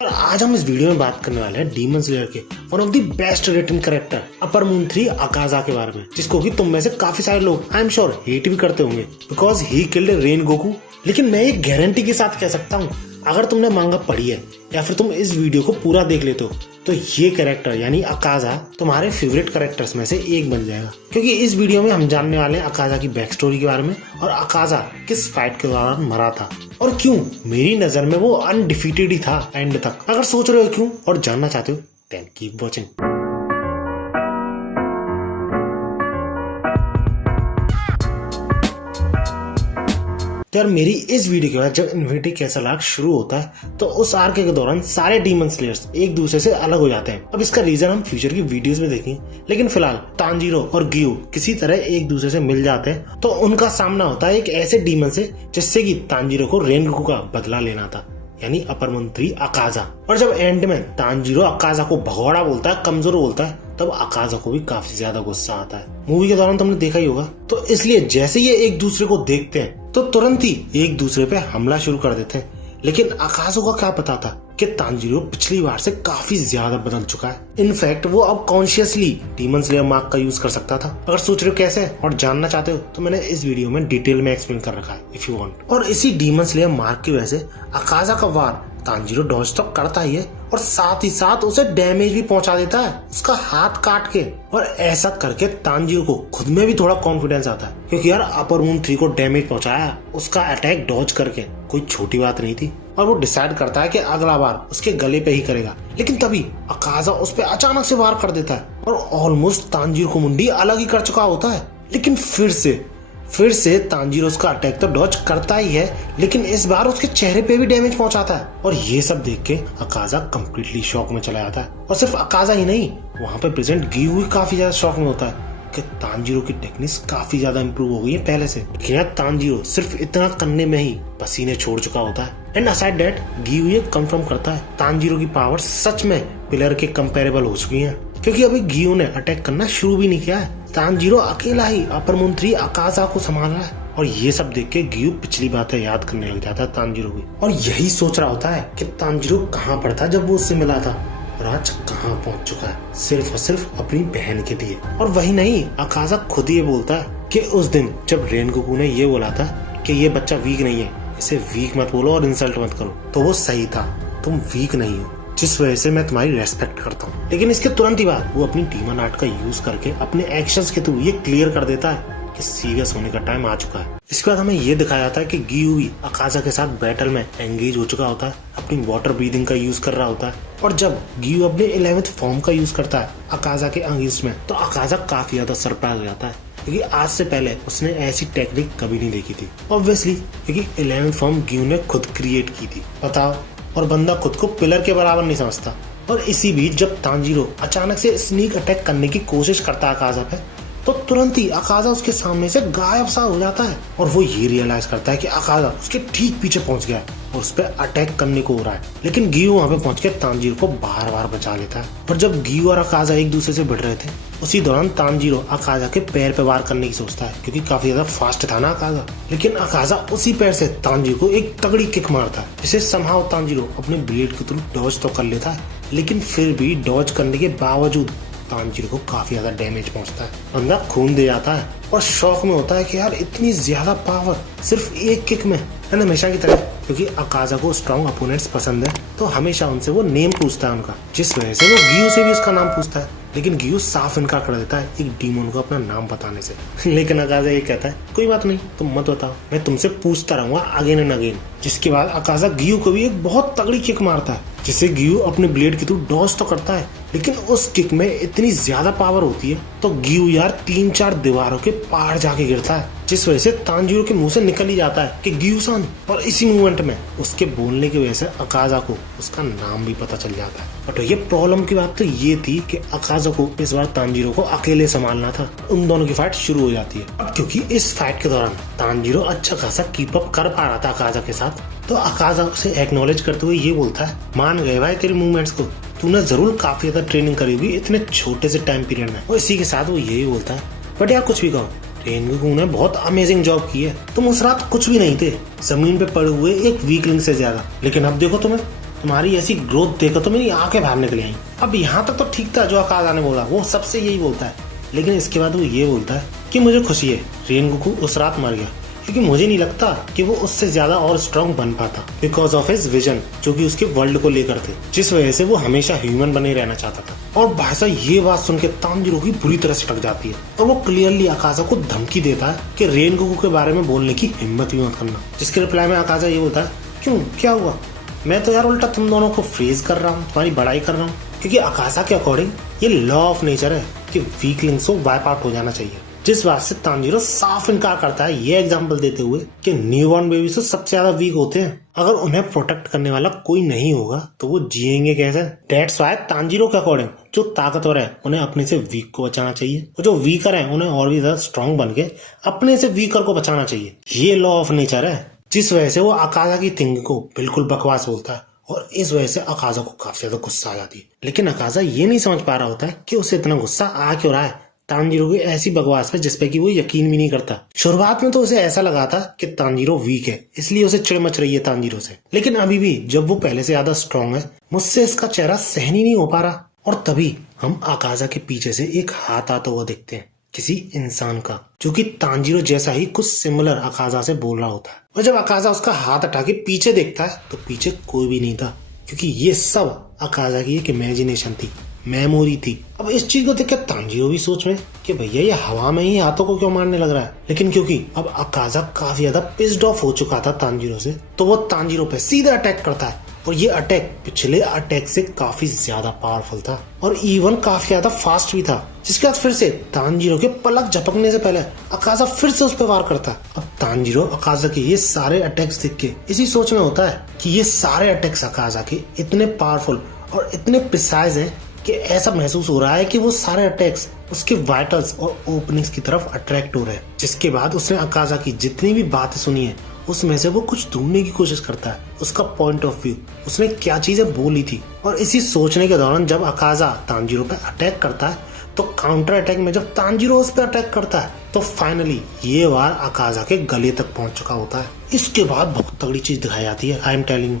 और आज हम इस वीडियो में बात करने वाले हैं डीमन स्लेयर के one of the best written character upper moon 3 Akaza के बारे में, जिसको कि तुम में से काफी सारे लोग आई एम श्योर हेट भी करते होंगे because he killed rain Goku. लेकिन मैं एक गारंटी के साथ कह सकता हूँ, अगर तुमने मांगा पढ़ी है या फिर तुम इस वीडियो को पूरा देख लेते हो तो ये कैरेक्टर यानी अकाजा तुम्हारे फेवरेट कैरेक्टर्स में से एक बन जाएगा। क्योंकि इस वीडियो में हम जानने वाले हैं अकाजा की बैक स्टोरी के बारे में और अकाजा किस फाइट के दौरान मरा था और क्यों मेरी नजर में वो अनडिफीटेड ही था एंड तक। अगर सोच रहे हो क्यों और जानना चाहते हो देन कीप वाचिंग। यार मेरी इस वीडियो के बाद जब इन्फिनिटी कैसल आर्क शुरू होता है तो उस आर्क के दौरान सारे डीमन स्लेयर्स एक दूसरे से अलग हो जाते हैं। अब इसका रीजन हम फ्यूचर की वीडियोस में देखेंगे, लेकिन फिलहाल तांजीरो और गियो किसी तरह एक दूसरे से मिल जाते हैं तो उनका सामना होता है एक ऐसे डीमन से जिससे कि तांजीरो को रेनगोकू का बदला लेना था, यानी अपर मून 3 अकाजा। और जब एंड में तांजीरो अकाजा को भगोड़ा बोलता है, कमजोर बोलता है, तब अकाजा को भी काफी ज्यादा गुस्सा आता है। मूवी के दौरान तुमने देखा ही होगा। तो इसलिए जैसे ये एक दूसरे को देखते हैं तो तुरंत ही एक दूसरे पे हमला शुरू कर देते हैं। लेकिन अकाजा को क्या पता था कि तांजीरो पिछली बार से काफी ज्यादा बदल चुका है। इनफैक्ट वो अब कॉन्शियसली डीमन स्लेयर मार्क का यूज कर सकता था। अगर सोच रहे हो कैसे और जानना चाहते हो तो मैंने इस वीडियो में डिटेल में एक्सप्लेन कर रखा है इफ यू वांट। और इसी डीमन स्लेयर मार्क की वजह से अकाजा का वार तांजीरो डॉज तो करता ही है और साथ ही साथ उसे डैमेज भी पहुंचा देता है, उसका हाथ काट के। और ऐसा करके तांजीरो को खुद में भी थोड़ा कॉन्फिडेंस आता है, क्योंकि यार अपर मून 3 को डैमेज पहुंचाया उसका अटैक डॉज करके कोई छोटी बात नहीं थी। और वो डिसाइड करता है कि अगला बार उसके गले पे ही करेगा। लेकिन तभी अकाजा उस पे अचानक से वार कर देता है और ऑलमोस्ट तांजीरो को मुंडी अलग ही कर चुका होता है। लेकिन फिर से तांजीरो उसका अटैक तो डॉज करता ही है, लेकिन इस बार उसके चेहरे पे भी डैमेज पहुंचाता है। और ये सब देख के अकाजा कंप्लीटली शॉक में चला जाता है। और सिर्फ अकाजा ही नहीं, वहां पे प्रेजेंट गियो भी काफी ज्यादा शॉक में होता है कि तांजीरो की टेक्निक्स काफी ज्यादा इंप्रूव हो गई है पहले से। लेकिन तांजीरो सिर्फ इतना करने में ही पसीने छोड़ चुका होता है। एंड असाइड दैट गियो ये कंफर्म करता है तांजीरो की पावर सच में पिलर के कंपेरेबल हो चुकी है, क्योंकि अभी गियो ने अटैक करना शुरू भी नहीं किया है। तांजीरो अकेला ही अपर मून 3 अकाजा को संभाल रहा है। और ये सब देख के गियो पिछली बातें याद करने लग जाता है तांजीरो की, और यही सोच रहा होता है कि तांजीरो कहाँ पर था जब वो उससे मिला था और आज कहाँ पहुंच चुका है, सिर्फ और सिर्फ अपनी बहन के लिए। और वही नहीं, अकाजा खुद ये बोलता है कि उस दिन जब रेनगोकू ने ये बोला था कि ये बच्चा वीक नहीं है, इसे वीक मत बोलो और इंसल्ट मत करो, तो वो सही था, तुम वीक नहीं हो, जिस वजह से मैं तुम्हारी रेस्पेक्ट करता हूँ। लेकिन इसके तुरंत ही बाद वो अपनी डीमन आर्ट का यूज करके अपने एक्शंस के थ्रू ये क्लियर कर देता है कि सीरियस होने का टाइम आ चुका है। इसके बाद हमें ये दिखाया जाता है कि गियो भी अकाजा के साथ बैटल में एंगेज हो चुका होता है, अपनी वाटर ब्रीदिंग का यूज कर रहा होता है। और जब गियो अपने 11th फॉर्म का यूज करता है अकाजा के अगेंस्ट में, तो अकाजा काफी ज्यादा सरप्राइज हो जाता है, क्योंकि आज से पहले उसने ऐसी टेक्निक कभी नहीं देखी थी। ऑब्वियसली क्योंकि 11th फॉर्म गियो ने खुद क्रिएट की थी, बताओ। और बंदा खुद को पिलर के बराबर नहीं समझता। और इसी बीच जब तांजीरो अचानक से स्नीक अटैक करने की कोशिश करता है अकाजा पे, तो तुरंत ही अकाजा उसके सामने से गायब सा हो जाता है। और वो ये रियलाइज करता है कि अकाजा उसके ठीक पीछे पहुंच गया है और उस पर अटैक करने को हो रहा है। लेकिन गियो वहां पे पहुंच के तांजीरो को बार बार बचा लेता है। और जब गियो और अकाजा एक दूसरे से भिड़ रहे थे, उसी दौरान तांजीरो अकाजा के पैर पे वार करने की सोचता है, क्योंकि काफी ज्यादा फास्ट था ना अकाजा। लेकिन अकाजा उसी पैर से तांजीरो को एक तगड़ी किक मारता है, जिसे समहाउ तांजीरो अपने ब्लेड के थ्रू डॉज तो कर लेता है, लेकिन फिर भी डॉज करने के बावजूद तांजीरो को काफी ज्यादा डैमेज पहुंचता है। बंदा खून दे जाता है और शॉक में होता है कि यार इतनी ज्यादा पावर सिर्फ एक किक में। एंड हमेशा की तरह क्योंकि अकाजा को स्ट्रॉन्ग अपोनेंट्स पसंद है, तो हमेशा उनसे वो नेम पूछता है उनका, जिस वजह से वो गियो से भी उसका नाम पूछता है। लेकिन गियो साफ इनकार कर देता है एक डीमन को अपना नाम बताने से। लेकिन अकाजा ये कहता है कोई बात नहीं, तुम मत बताओ, मैं तुमसे पूछता रहूंगा अगेन एंड अगेन। जिसके बाद अकाजा गियो को भी एक बहुत तगड़ी किक मारता है, जिसे गियो अपने ब्लेड के थ्रू डॉज तो करता है, लेकिन उस किक में इतनी ज्यादा पावर होती है तो गियो यार 3-4 दीवारों के पार जाके गिरता है, जिस वजह से तांजीरो के मुंह से निकल ही जाता है कि गियो-सान। और इसी मूवमेंट में उसके बोलने की वजह से अकाजा को उसका नाम भी पता चल जाता है। बट ये प्रॉब्लम की बात तो ये थी कि अकाजा को इस बार तांजीरो को अकेले संभालना था। उन दोनों की फाइट शुरू हो जाती है। अब क्योंकि इस फाइट के दौरान तांजीरो अच्छा खासा कीप अप कर पा रहा था अकाजा के साथ, तो अकाजा उसे एक्नॉलेज करते हुए ये बोलता है, मान गए भाई तेरी मूवमेंट्स को, तूने जरूर काफी ज्यादा ट्रेनिंग करी होगी इतने छोटे से टाइम पीरियड में। और इसी के साथ वो यही बोलता है, बट यार कुछ भी कहो, रेनगोकू ने बहुत अमेजिंग जॉब की है, तुम उस रात कुछ भी नहीं थे, जमीन पे पड़े हुए एक वीकलिंग से ज्यादा, लेकिन अब देखो तुम्हें तुम्हारी ऐसी ग्रोथ देखो तो मेरी आंखें बाहर निकल आई। अब यहाँ तक तो ठीक था जो अकाज़ा ने बोला, वो सबसे यही बोलता है, लेकिन इसके बाद वो ये बोलता है कि मुझे खुशी है रेनगोकू उस रात मर गया, क्योंकि मुझे नहीं लगता कि वो उससे ज्यादा और स्ट्रांग बन पाता, बिकॉज ऑफ हिज विजन जो कि उसके वर्ल्ड को लेकर थे, जिस वजह से वो हमेशा ह्यूमन बने रहना चाहता था। और भाषा ये बात सुन के तानजीरो की बुरी तरह से टक जाती है और वो क्लियरली अकाज़ा को धमकी देता है कि रेनगोकू के बारे में बोलने की हिम्मत भी मत करना। जिसके रिप्लाई में अकाज़ा ये बोलता है, क्यों, क्या हुआ? मैं तो यार उल्टा तुम दोनों को फ्रीज कर रहा हूँ, तुम्हारी बड़ाई कर रहा हूँ, क्योंकि अकाज़ा के अकॉर्डिंग ये लॉ ऑफ नेचर है कि वीकलिंग्स को वाइप आउट हो जाना चाहिए। जिस बात से तानजीरो साफ इनकार करता है, ये एग्जांपल देते हुए कि न्यूबॉर्न बेबी तो सबसे ज्यादा वीक होते हैं, अगर उन्हें प्रोटेक्ट करने वाला कोई नहीं होगा तो वो जिएंगे कैसे? दैट्स व्हाई तानजीरो के अकॉर्डिंग जो ताकतवर है उन्हें अपने से वीक को बचाना चाहिए, और जो वीकर है उन्हें और भी ज्यादा स्ट्रांग बन के अपने से वीकर को बचाना चाहिए। ये लॉ ऑफ नेचर है, जिस वजह से वो अकाज़ा की थिंकिंग को बिल्कुल बकवास बोलता है और इस वजह से अकाज़ा को काफी ज्यादा गुस्सा आ जाती है। लेकिन अकाज़ा ये नहीं समझ पा रहा होता है कि उसे इतना गुस्सा आ क्यों रहा है तानजीरो की ऐसी बकवास पे जिसपे कि वो यकीन भी नहीं करता। शुरुआत में तो उसे ऐसा लगा था कि तानजीरो वीक है, इसलिए उसे चिढ़ मच रही है तानजीरो से, लेकिन अभी भी जब वो पहले से ज्यादा स्ट्रांग है, मुझसे इसका चेहरा सहन ही नहीं हो पा रहा। और तभी हम अकाज़ा के पीछे से एक हाथ आता हुआ देखते हैं, किसी इंसान का, जो कि तानजीरो जैसा ही कुछ सिमिलर अकाज़ा से बोल रहा होता है। और जब अकाज़ा उसका हाथ हटा के पीछे देखता है तो पीछे कोई भी नहीं था, क्योंकि ये सब अकाज़ा की एक इमेजिनेशन थी, मेमोरी थी। अब इस चीज को देख के तानजीरो भी सोच में कि भैया ये हवा में ही हाथों को क्यों मारने लग रहा है। लेकिन क्योंकि अब अकाज़ा काफी ज्यादा पिस्ड ऑफ हो चुका था तानजीरो से, तो वो तानजीरो पे सीधा अटैक करता है, और ये अटैक पिछले अटैक से काफी ज्यादा पावरफुल था और इवन काफी ज्यादा फास्ट भी था। जिसके बाद फिर से तानजीरो के पलक झपकने से पहले अकाज़ा फिर से उस पर वार करता है। अब तानजीरो अकाज़ा के ये सारे अटैक्स देख के इसी सोच में होता है कि ये सारे अटैक्स अकाज़ा के इतने पावरफुल और इतने प्रिसाइज हैं कि ऐसा महसूस हो रहा है कि वो सारे अटैक्स उसके वाइटल्स और ओपनिंग्स की तरफ अट्रैक्ट हो रहे हैं। जिसके बाद उसने अकाज़ा की जितनी भी बातें सुनी है उसमें से वो कुछ ढूंढने की कोशिश करता है, उसका पॉइंट ऑफ व्यू, उसने क्या चीजें बोली थी। और इसी सोचने के दौरान जब अकाज़ा तानजीरो पे अटैक करता है तो काउंटर अटैक में जब तानजीरो उस पर अटैक करता है तो फाइनली ये वार अकाज़ा के गले तक पहुंच चुका होता है। इसके बाद बहुत तगड़ी चीज दिखाई जाती है। I am telling you,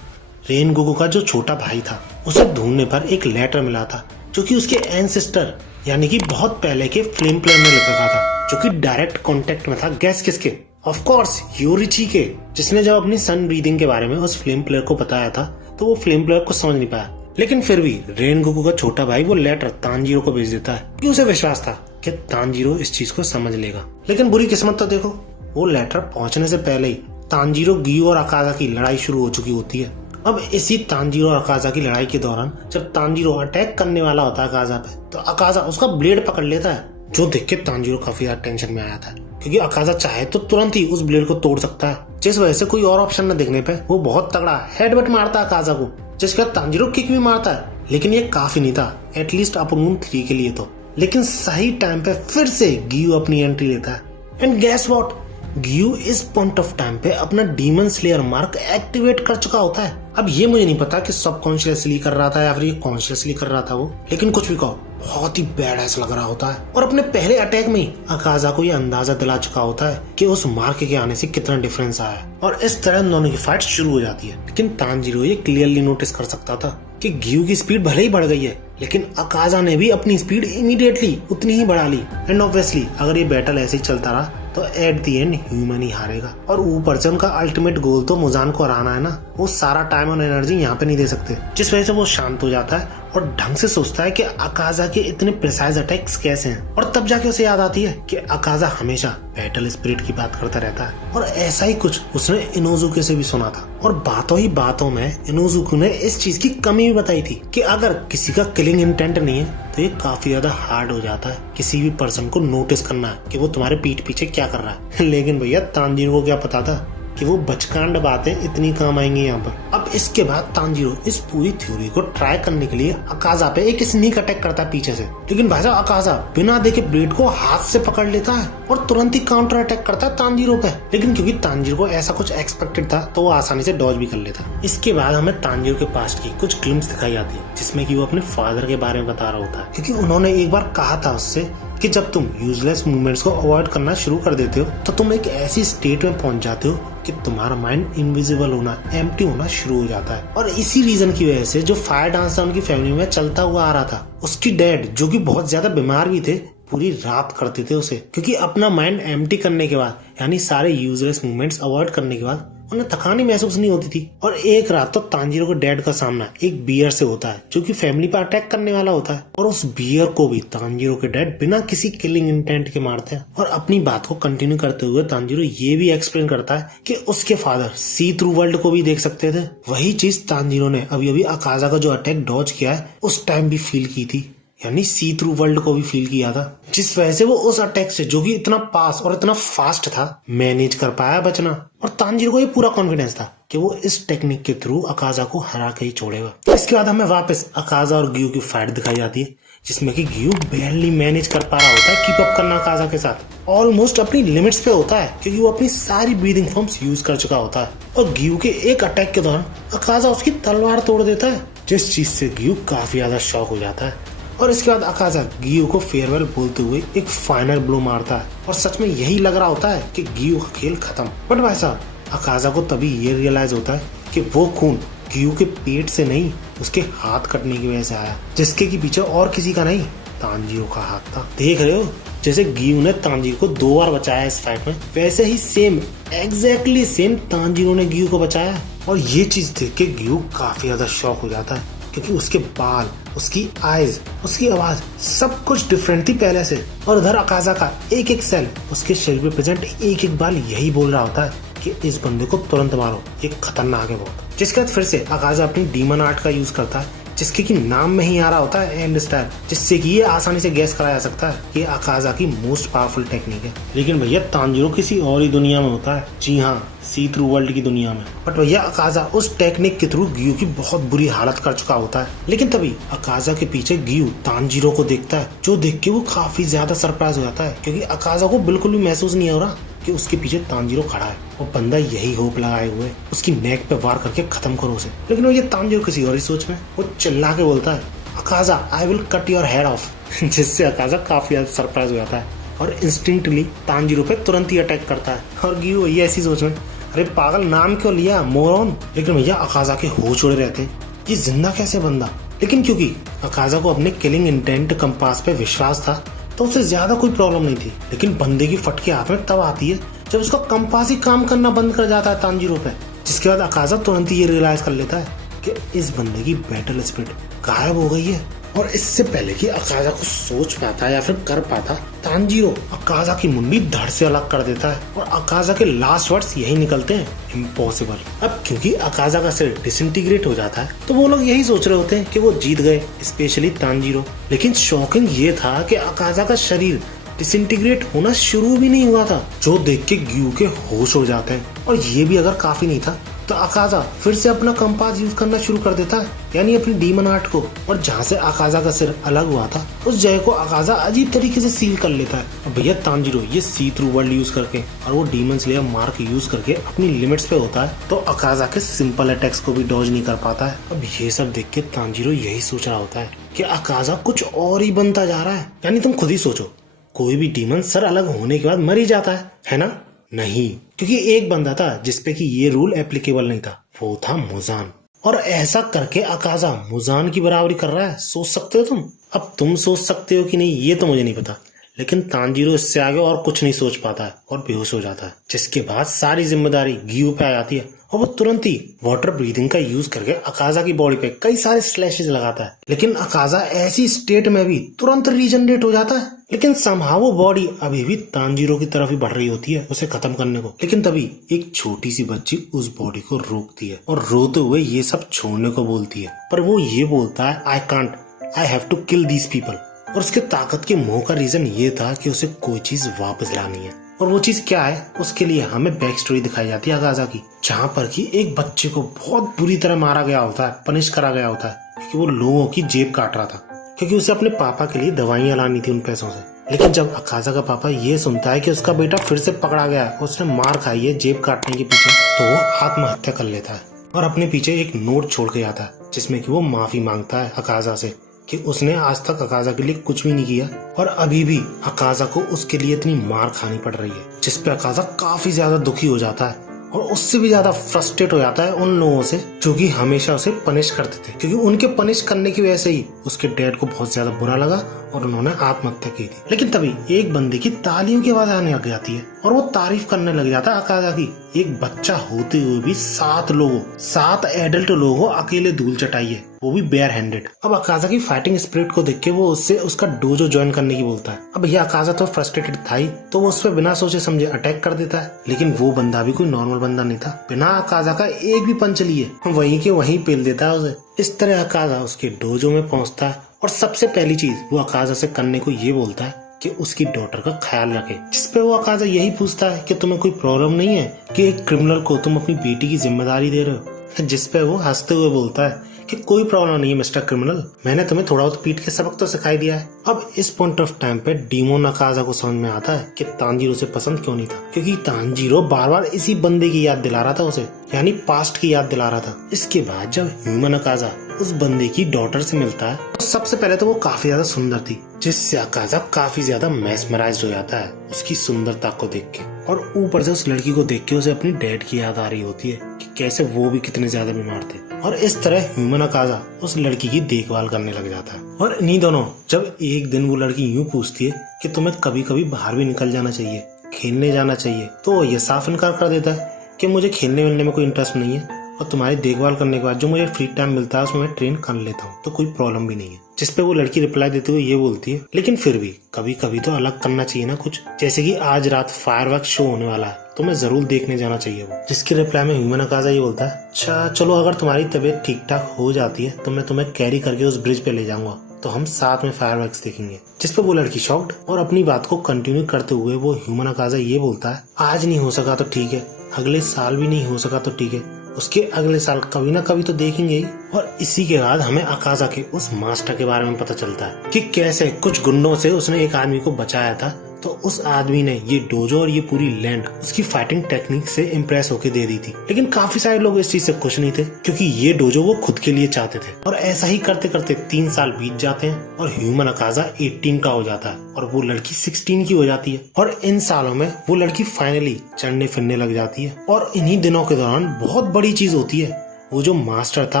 Rengoku का जो छोटा भाई था उसे ढूंढने पर एक लेटर मिला था जो कि उसके एंसेस्टर यानी कि बहुत पहले के फ्लेम प्लेयर में लिखा था, जो कि डायरेक्ट कांटेक्ट में था गैस किसके, ऑफ कोर्स योरिची के, जिसने जब अपनी सन ब्रीदिंग के बारे में उस फ्लेम प्लेयर को बताया था तो वो फ्लेम प्लेयर को समझ नहीं पाया। लेकिन फिर भी रेनगोकू का छोटा भाई वो लेटर तानजीरो को भेज देता है क्योंकि उसे विश्वास था कि तानजीरो इस चीज को समझ लेगा। लेकिन बुरी किस्मत तो देखो, वो लेटर पहुंचने से पहले ही तानजीरो, गियो और अकाज़ा की लड़ाई शुरू हो चुकी होती है। अब इसी तानजीरो और अकाज़ा की लड़ाई के दौरान जब तानजीरो अटैक करने वाला होता है अकाज़ा पे, तो अकाज़ा उसका ब्लेड पकड़ लेता है, जो देख के तानजीरो काफी ज्यादा टेंशन में आया था, क्योंकि अकाज़ा चाहे तो तुरंत ही उस ब्लेड को तोड़ सकता है। जिस वजह से कोई और ऑप्शन न देखने पे वो बहुत तगड़ा हेडबट मारता है अकाज़ा को, जिसके बाद तानजीरो किक भी मारता है। लेकिन ये काफी नहीं था, एटलीस्ट अपर मून 3 के लिए तो। लेकिन सही टाइम पे फिर से गियो अपनी एंट्री लेता है एंड गेस व्हाट, गियो इस पॉइंट ऑफ टाइम पे अपना डीमन स्लेयर मार्क एक्टिवेट कर चुका होता है। अब ये मुझे नहीं पता कि सबकॉन्शियसली कर रहा था या फिर ये कॉन्शियसली कर रहा था वो, लेकिन कुछ भी कहो बहुत ही बैड ऐसा लग रहा होता है। और अपने पहले अटैक में ही अकाज़ा को ये अंदाजा दिला चुका होता है कि उस मार्क के आने से कितना डिफरेंस आया है, और इस तरह इन दोनों की फाइट शुरू हो जाती है। लेकिन तानजीरो ये क्लियरली नोटिस कर सकता था कि गियो की स्पीड भले ही बढ़ गई है, लेकिन अकाज़ा ने भी अपनी स्पीड इमीडिएटली उतनी ही बढ़ा ली। एंड ऑब्वियसली अगर ये बैटल ऐसे ही चलता रहा तो एट दी एंड ह्यूमन ही हारेगा। और ऊपर से उनका अल्टीमेट गोल तो मुजान को हराना है ना, वो सारा टाइम और एनर्जी यहाँ पे नहीं दे सकते। जिस वजह से वो शांत हो जाता है और ढंग से सोचता है कि अकाज़ा के इतने प्रिसाइज अटैक्स कैसे हैं। और तब जाके उसे याद आती है कि अकाज़ा हमेशा बैटल स्पिरिट की बात करता रहता है, और ऐसा ही कुछ उसने इनोजुके से भी सुना था। और बातों ही बातों में इनोजुके ने इस चीज की कमी भी बताई थी कि अगर किसी का किलिंग इंटेंट नहीं है तो ये काफी ज्यादा हार्ड हो जाता है किसी भी पर्सन को नोटिस करना है कि वो तुम्हारे पीठ पीछे क्या कर रहा है। लेकिन भैया तानजीरो को क्या पता था कि वो बचकांड बातें इतनी काम आएंगी यहाँ पर। अब इसके बाद तानजीरो इस पूरी थ्योरी को ट्राई करने के लिए अकाज़ा पे एक स्नीक अटैक करता है पीछे से। लेकिन भाई साहब अकाज़ा बिना देखे ब्लेड को हाथ से पकड़ लेता है और तुरंत ही काउंटर अटैक करता है तानजीरो पे। लेकिन क्योंकि तानजीरो को ऐसा कुछ एक्सपेक्टेड था तो वो आसानी से डॉज भी कर लेता। इसके बाद हमें तानजीरो के पास्ट की कुछ ग्लिम्स दिखाई जाती है जिसमें कि वो अपने फादर के बारे में बता रहा होता है, क्योंकि उन्होंने एक बार कहा था उससे कि जब तुम यूजलेस मूवमेंट्स को अवॉइड करना शुरू कर देते हो तो तुम एक ऐसी स्टेट में पहुंच जाते हो कि तुम्हारा माइंड इनविजिबल होना, एम्प्टी होना शुरू हो जाता है। और इसी रीजन की वजह से जो फायर डांस था उनकी फैमिली में चलता हुआ आ रहा था, उसकी डैड जो कि बहुत ज्यादा बीमार भी थे पूरी रात करते थे उसे, क्योंकि अपना माइंड एम्प्टी करने के बाद यानी सारे यूजलेस मूवमेंट्स अवॉइड करने के बाद उन्हें थकान ही महसूस नहीं होती थी। और एक रात तो तांजीरो के डैड का सामना एक बियर से होता है जो कि फैमिली पर अटैक करने वाला होता है, और उस बियर को भी तांजीरो के डैड बिना किसी किलिंग इंटेंट के मारते हैं। और अपनी बात को कंटिन्यू करते हुए तांजीरो ये भी एक्सप्लेन करता है कि उसके फादर सी थ्रू वर्ल्ड को भी देख सकते थे। वही चीज तांजीरो ने अभी अभी अकाजा का जो अटैक डॉज किया है उस टाइम भी फील की थी, यानी सी थ्रू वर्ल्ड को भी फील किया था, जिस वजह से वो उस अटैक से जो कि इतना पास और इतना फास्ट था मैनेज कर पाया बचना। और तांजीरो को ये पूरा कॉन्फिडेंस था कि वो इस टेक्निक के थ्रू अकाजा को हरा के ही छोड़ेगा। इसके बाद हमें वापस अकाजा और गियू की फाइट दिखाई जाती है, जिसमें कि गियू बैरली मैनेज कर पा रहा होता है कीप अप करना अकाजा के साथ, ऑलमोस्ट अपनी लिमिट्स पे होता है क्योंकि वो अपनी सारी ब्रीदिंग फॉर्म्स यूज कर चुका होता है। और गियू के एक अटैक के दौरान अकाजा उसकी तलवार तोड़ देता है, जिस चीज से गियू काफी ज्यादा शॉक हो जाता है। और इसके बाद अकाजा गियू को फेयरवेल बोलते हुए एक फाइनल ब्लो मारता है, और सच में यही लग रहा होता है कि गियू का खेल खत्म। बट भाई साहब अकाजा को तभी ये रियलाइज होता है कि वो खून गियू के पेट से नहीं उसके हाथ कटने की वजह से आया, जिसके की पीछे और किसी का नहीं तांजीरो का हाथ था। देख रहे हो जैसे गियू ने तांजीरो को 2 बार बचाया इस फाइट में, वैसे ही सेम एग्जैक्टली सेम तांजीरो ने गियू को बचाया। और ये चीज देख के गियू काफी ज्यादा शॉक हो जाता है क्योंकि उसके बाल, उसकी आईज, उसकी आवाज सब कुछ डिफरेंट थी पहले से। और उधर अकाजा का एक एक सेल उसके शरीर पे प्रेजेंट एक एक बार यही बोल रहा होता है कि इस बंदे को तुरंत मारो, ये खतरनाक है बहुत। जिसके बाद फिर से अकाजा अपनी डीमन आर्ट का यूज करता है, जिसके की नाम में ही आ रहा होता है एंड स्टाइल, जिससे कि ये आसानी से गैस कराया जा सकता है कि अकाजा की मोस्ट पावरफुल टेक्निक है। लेकिन भैया तांजीरो किसी और ही दुनिया में होता है, जी हाँ सी थ्रू वर्ल्ड की दुनिया में। बट भैया अकाजा उस टेक्निक के थ्रू गियू की बहुत बुरी हालत कर चुका होता है। लेकिन तभी अकाजा के पीछे गियू तांजीरो को देखता है, जो देख के वो काफी ज्यादा सरप्राइज हो जाता है क्योंकि अकाजा को बिल्कुल भी महसूस नहीं हो रहा कि उसके पीछे तांजीरो खड़ा है। वो बंदा यही होप लगाए हुए उसकी नेक पे वार करके खत्म करो उसे। लेकिन वो ये तांजीरो किसी और ही सोच में वो चिल्ला के बोलता है अकाजा I will cut your head off, जिससे अकाजा काफी ज्यादा सरप्राइज हो जाता है और इंस्टिंक्टली तांजीरो पे तुरंत ही अटैक करता है। और गियू ये ऐसी सोच में अरे पागल नाम क्यों लिया मोरॉन। लेकिन भैया अकाजा के होश उड़े रहते हैं, ये जिंदा कैसे बंदा। लेकिन क्योंकि अकाजा को अपने किलिंग इंटेंट कंपास पे विश्वास था तो उसे ज्यादा कोई प्रॉब्लम नहीं थी। लेकिन बंदे की फटके हाथ में तब आती है जब उसका कंपास ही काम करना बंद कर जाता है तांजीरो पे, जिसके बाद अकाजा तुरंत ही ये रियलाइज कर लेता है कि इस बंदे की बैटल स्पिरिट गायब हो गई है। और इससे पहले कि अकाजा कुछ सोच पाता या फिर कर पाता, तांजीरो अकाजा की मुंडी धड़ से अलग कर देता है और अकाजा के लास्ट वर्ड्स यही निकलते हैं इम्पॉसिबल। अब क्योंकि अकाजा का सिर डिसइंटीग्रेट हो जाता है तो वो लोग यही सोच रहे होते हैं कि वो जीत गए, स्पेशली तांजीरो। लेकिन शॉकिंग ये था कि अकाजा का शरीर डिसइंटीग्रेट होना शुरू भी नहीं हुआ था, जो देख के गियू के होश उड़ जाते हैं। और ये भी अगर काफी नहीं था तो अकाजा फिर से अपना कंपास यूज करना शुरू कर देता है, यानी अपनी डीमन आर्ट को। और जहाँ से अकाजा का सिर अलग हुआ था उस जगह को अकाजा अजीब तरीके से सील कर लेता है। और भैया तांजीरो ये सी थ्रू वर्ल्ड यूज करके और वो डीमन स्लेयर मार्क यूज करके अपनी लिमिट्स पे होता है तो अकाजा के सिंपल अटैक्स को भी डॉज नहीं कर पाता है। अब ये सब देख के तांजीरो यही सोच रहा होता है कि अकाजा कुछ और ही बनता जा रहा है। यानी तुम खुद ही सोचो, कोई भी डीमन सर अलग होने के बाद मर ही जाता है ना? नहीं, क्योंकि एक बंदा था जिसपे कि ये रूल एप्लीकेबल नहीं था, वो था मुजान। और ऐसा करके अकाजा मुजान की बराबरी कर रहा है, सोच सकते हो तुम? अब तुम सोच सकते हो कि नहीं ये तो मुझे नहीं पता, लेकिन तांजीरो इससे आगे और कुछ नहीं सोच पाता है और बेहोश हो जाता है, जिसके बाद सारी जिम्मेदारी गियू पे आ जाती है और वो तुरंत ही वाटर ब्रीदिंग का यूज करके अकाजा की बॉडी पे कई सारे स्लैशेस लगाता है। लेकिन अकाजा ऐसी स्टेट में भी तुरंत रीजनरेट हो जाता है, लेकिन समहाउ वो बॉडी अभी भी तांजीरो की तरफ ही बढ़ रही होती है उसे खत्म करने को। लेकिन तभी एक छोटी सी बच्ची उस बॉडी को रोकती है और रोते हुए ये सब छोड़ने को बोलती है, पर वो ये बोलता है I can't, I have to kill these people. और उसके ताकत के मोह का रीजन ये था कि उसे कोई चीज वापस लानी है, और वो चीज क्या है उसके लिए हमें बैक स्टोरी दिखाई जाती है अकाजा की, जहाँ पर कि एक बच्चे को बहुत बुरी तरह मारा गया होता है, पनिश करा गया होता है क्योंकि वो लोगों की जेब काट रहा था, क्योंकि उसे अपने पापा के लिए दवाइयां लानी थी उन पैसों से। लेकिन जब अकाजा का पापा ये सुनता है कि उसका बेटा फिर से पकड़ा गया है, उसने मार खाई है जेब काटने के पीछे, तो वो आत्महत्या कर लेता है और अपने पीछे एक नोट छोड़ के आता है जिसमें कि वो माफी मांगता है अकाजा से कि उसने आज तक अकाजा के लिए कुछ भी नहीं किया और अभी भी अकाजा को उसके लिए इतनी मार खानी पड़ रही है, जिस पे अकाजा काफी ज्यादा दुखी हो जाता है और उससे भी ज्यादा फ्रस्ट्रेट हो जाता है उन लोगों से जो कि हमेशा उसे पनिश करते थे, क्योंकि उनके पनिश करने की वजह से ही उसके डैड को बहुत ज्यादा बुरा लगा और उन्होंने आत्महत्या की थी। लेकिन तभी एक बंदे की तालियों की आवाज आने लग जाती है और वो तारीफ करने लग जाता है अकाजा की। एक बच्चा होते हुए भी 7 एडल्ट लोगों को अकेले धूल चटाई है, वो भी बेयर हैंडेड। अब अकाजा की फाइटिंग स्पिरिट को देख के वो उससे उसका डोजो ज्वाइन करने की बोलता है। अब भैया अकाजा तो फ्रस्ट्रेटेड था ही, तो वो उस पर बिना सोचे समझे अटैक कर देता है। लेकिन वो बंदा भी कोई नॉर्मल बंदा नहीं था, बिना अकाजा का एक भी पंच लिए वहीं के वहीं पेल देता है उसे। इस तरह अकाजा उसके डोजो में पहुंचता है और सबसे पहली चीज वो अकाजा से करने को ये बोलता है कि उसकी डॉटर का ख्याल रखे, जिसपे वो अकाजा यही पूछता है कि तुम्हें कोई प्रॉब्लम नहीं है कि एक क्रिमिनल को तुम अपनी बेटी की जिम्मेदारी दे रहे हो, जिसपे वो हंसते हुए बोलता है कि कोई प्रॉब्लम नहीं है मिस्टर क्रिमिनल, मैंने तुम्हें थोड़ा बहुत पीट के सबक तो सिखाई दिया है। अब इस पॉइंट ऑफ टाइम पे डीमोन अकाजा को समझ में आता है कि तांजीरो से पसंद क्यों नहीं था, क्योंकि तांजीरो बार बार इसी बंदे की याद दिला रहा था उसे, यानी पास्ट की याद दिला रहा था। इसके बाद जब ह्यूमन अकाजा उस बंदे की डॉटर से मिलता है तो सबसे पहले तो वो काफी ज्यादा सुंदर थी, जिससे अकाजा काफी ज्यादा मेस्मराइज्ड हो जाता है उसकी सुंदरता को देख के, और ऊपर से उस लड़की को देख के उसे अपनी डैड की याद आ रही होती है कि कैसे वो भी कितने ज्यादा बीमार थे। और इस तरह ह्यूमन अकाजा उस लड़की की देखभाल करने लग जाता है। और इन्हीं दोनों जब एक दिन वो लड़की यूं पूछती है कि तुम्हें कभी कभी बाहर भी निकल जाना चाहिए, खेलने जाना चाहिए, तो ये साफ इनकार कर देता है कि मुझे खेलने मिलने में कोई इंटरेस्ट नहीं है और तुम्हारी देखभाल करने के बाद जो मुझे फ्री टाइम मिलता है उसमें मैं ट्रेन कर लेता हूँ, तो कोई प्रॉब्लम भी नहीं है। जिसपे वो लड़की रिप्लाई देते हुए ये बोलती है लेकिन फिर भी कभी कभी तो अलग करना चाहिए ना कुछ, जैसे कि आज रात फायरवर्क्स शो होने वाला है तो मैं जरूर देखने जाना चाहिए वो। जिसकी रिप्लाई में ह्यूमन अकाजा ये बोलता है अच्छा चलो अगर तुम्हारी तबीयत ठीक ठाक हो जाती है तो मैं तुम्हें कैरी करके उस ब्रिज पे ले जाऊंगा, तो हम साथ में फायरवर्क्स देखेंगे। जिसपे वो लड़की शॉक्ड और अपनी बात को कंटिन्यू करते हुए वो ह्यूमन अकाजा ये बोलता है आज नहीं हो सका तो ठीक है, अगले साल भी नहीं हो सका तो ठीक है, उसके अगले साल कभी ना कभी तो देखेंगे ही। और इसी के बाद हमें अकाजा के उस मास्टर के बारे में पता चलता है कि कैसे कुछ गुंडों से उसने एक आदमी को बचाया था, तो उस आदमी ने ये डोजो और ये पूरी लैंड उसकी फाइटिंग टेक्निक से इम्प्रेस होके दे दी थी। लेकिन काफी सारे लोग इस चीज से खुश नहीं थे, क्योंकि ये डोजो वो खुद के लिए चाहते थे। और ऐसा ही करते करते 3 साल बीत जाते हैं और ह्यूमन अकाजा 18 का हो जाता है और वो लड़की 16 की हो जाती है। और इन सालों में वो लड़की फाइनली चढ़ने फिरने लग जाती है। और इन्हीं दिनों के दौरान बहुत बड़ी चीज होती है, वो जो मास्टर था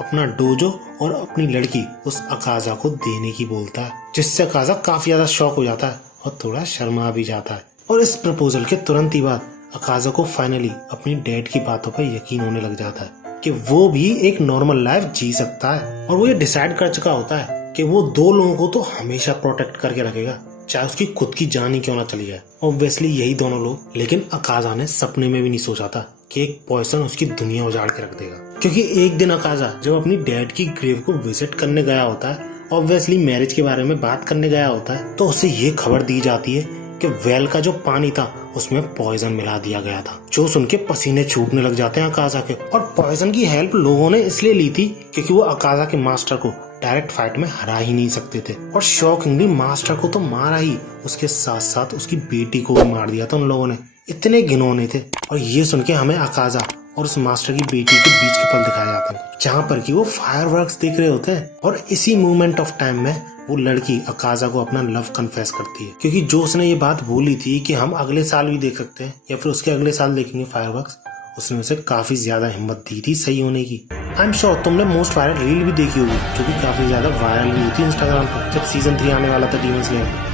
अपना डोजो और अपनी लड़की उस अकाजा को देने की बोलता है, जिससे अकाजा काफी ज्यादा शॉक हो जाता है और थोड़ा शर्मा भी जाता है। और इस प्रपोजल के तुरंत ही बाद अकाजा को फाइनली अपनी डैड की बातों पर यकीन होने लग जाता है कि वो भी एक नॉर्मल लाइफ जी सकता है। और वो ये डिसाइड कर चुका होता है कि वो 2 लोगों को तो हमेशा प्रोटेक्ट करके रखेगा, चाहे उसकी खुद की जान ही क्यों ना चली जाए। ऑब्वियसली यही दोनों लोग। लेकिन अकाजा ने सपने में भी नहीं सोचा था कि एक पॉइजन उसकी दुनिया उजाड़ के रख देगा, क्योंकि एक दिन अकाजा जब अपनी डैड की ग्रेव को विजिट करने गया होता है, ऑब्वियसली मैरिज के बारे में बात करने गया होता है, तो उसे ये खबर दी जाती है कि वेल का जो पानी था उसमें पॉइजन मिला दिया गया था, जो सुन के पसीने छूटने लग जाते हैं अकाजा के। और पॉइजन की हेल्प लोगों ने इसलिए ली थी क्योंकि वो अकाजा के मास्टर को डायरेक्ट फाइट में हरा ही नहीं सकते थे। और शॉकिंगली मास्टर को तो मारा ही, उसके साथ साथ उसकी बेटी को भी मार दिया था उन लोगों ने, इतने घिनौने थे। और ये सुन के हमें अकाजा और उस मास्टर की बेटी के बीच के पल दिखाए जाते हैं, जहाँ पर कि वो फायरवर्क्स देख रहे होते हैं। और इसी मोमेंट ऑफ टाइम में वो लड़की अकाजा को अपना लव कन्फेस करती है, क्योंकि जो उसने ये बात बोली थी कि हम अगले साल भी देख सकते हैं या फिर उसके अगले साल देखेंगे फायरवर्क्स, उसने उसे काफी ज्यादा हिम्मत दी थी सही होने की। आई एम श्योर तुमने मोस्ट वायरल रील भी देखी होगी, जो कि काफी ज्यादा वायरल भी हुई थी इंस्टाग्राम पर जब सीजन 3 आने वाला था डीमन स्लेयर।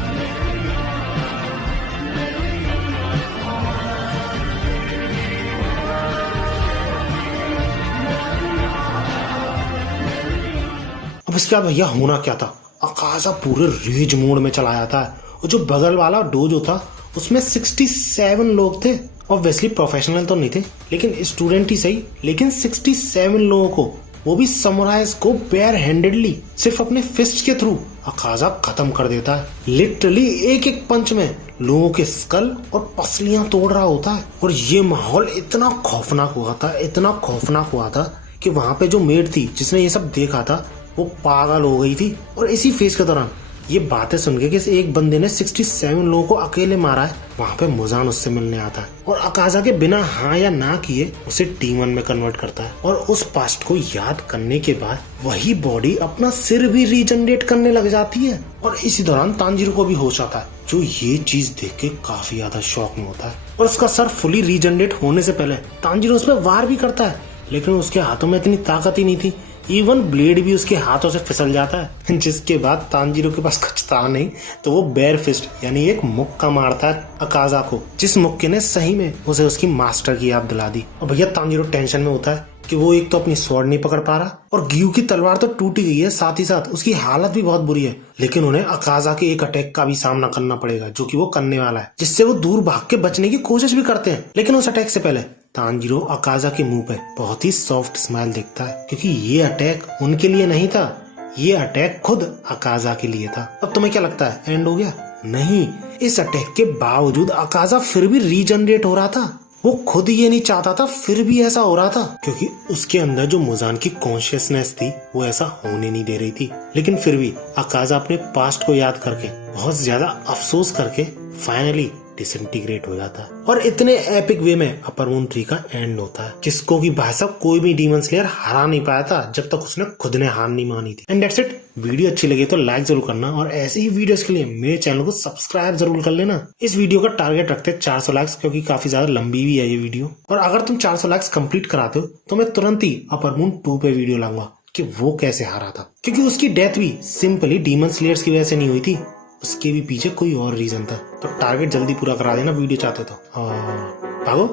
अब इसके बाद भैया होना क्या था, अकाजा पूरे रेज मोड में चला जाता है और जो बगल वाला डोजो था उसमें 67 लोग थे। ऑब्वियसली प्रोफेशनल तो नहीं थे, लेकिन स्टूडेंट ही सही, लेकिन 67 लोगों को, वो भी समुराइज को बेयर हैंडेडली सिर्फ अपने फिस्ट के थ्रू अकाजा खत्म कर देता है। लिटरली एक एक पंच में लोगों के स्कल और पसलियां तोड़ रहा होता है। और ये माहौल इतना खौफनाक हुआ था, इतना खौफनाक हुआ था कि वहां पे जो मेड थी जिसने ये सब देखा था वो पागल हो गई थी। और इसी फेज के दौरान ये बातें सुन के कि एक बंदे ने 67 लोगों को अकेले मारा है, वहाँ पे मुजान उससे मिलने आता है और अकाजा के बिना हाँ या ना किए उसे डीमन में कन्वर्ट करता है। और उस पास्ट को याद करने के बाद वही बॉडी अपना सिर भी रीजनरेट करने लग जाती है। और इसी दौरान तांजीरो को भी होश आता है, जो ये चीज देख के काफी ज्यादा शॉक में होता है। और उसका सर फुली रीजनरेट होने से पहले तांजीरो उस पर वार भी करता है, लेकिन उसके हाथों में इतनी ताकत ही नहीं थी, इवन ब्लेड भी उसके हाथों से फिसल जाता है। जिसके बाद तांजीरो के पास कुछ था नहीं तो वो बेयर फिस्ट यानी एक मुक्का मारता है अकाजा को, जिस मुक्के ने सही में उसे उसकी मास्टर की याद दिला दी। और भैया तांजीरो टेंशन में होता है कि वो एक तो अपनी स्वॉर्ड नहीं पकड़ पा रहा और गियू की तलवार तो टूटी गई है, साथ ही साथ उसकी हालत भी बहुत बुरी है। लेकिन उन्हें अकाजा के एक अटैक का भी सामना करना पड़ेगा जो कि वो करने वाला है, जिससे वो दूर भाग के बचने की कोशिश भी करते हैं। लेकिन उस अटैक से पहले तांजीरो अकाजा के मुंह पे बहुत ही सॉफ्ट स्माइल देखता है, क्योंकि ये अटैक उनके लिए नहीं था, ये अटैक खुद अकाजा के लिए था। अब तुम्हें क्या लगता है एंड हो गया? नहीं, इस अटैक के बावजूद अकाजा फिर भी रीजनरेट हो रहा था। वो खुद ये नहीं चाहता था, फिर भी ऐसा हो रहा था, क्योंकि उसके अंदर जो मुजान की कॉन्शियसनेस थी वो ऐसा होने नहीं दे रही थी। लेकिन फिर भी अकाजा अपने पास्ट को याद करके बहुत ज्यादा अफसोस करके फाइनली डिसइंटीग्रेट हो जाता है। और इतने एपिक वे में अपर मून 3 का एंड होता है, जिसको कि भाई साहब कोई भी डीमन स्लेयर हरा नहीं पाया था जब तक उसने खुद ने हार नहीं मानी थी। And that's it. वीडियो अच्छी लगी तो लाइक जरूर करना और ऐसे ही वीडियोस के लिए मेरे चैनल को सब्सक्राइब जरूर कर लेना। इस वीडियो का टारगेट रखते हैं 400 लाइक्स, क्योंकि काफी ज्यादा लंबी भी है ये वीडियो। और अगर तुम 400 लाइक्स कंप्लीट कराते हो तो मैं तुरंत ही अपर मून 2 पे वीडियो लाऊंगा कि वो कैसे हारा था, क्योंकि उसकी डेथ भी सिंपली डीमन स्लेयर्स की वजह से नहीं हुई थी, उसके भी पीछे कोई और रीजन था। तो टारगेट जल्दी पूरा करा देना वीडियो चाहते तो। भागो।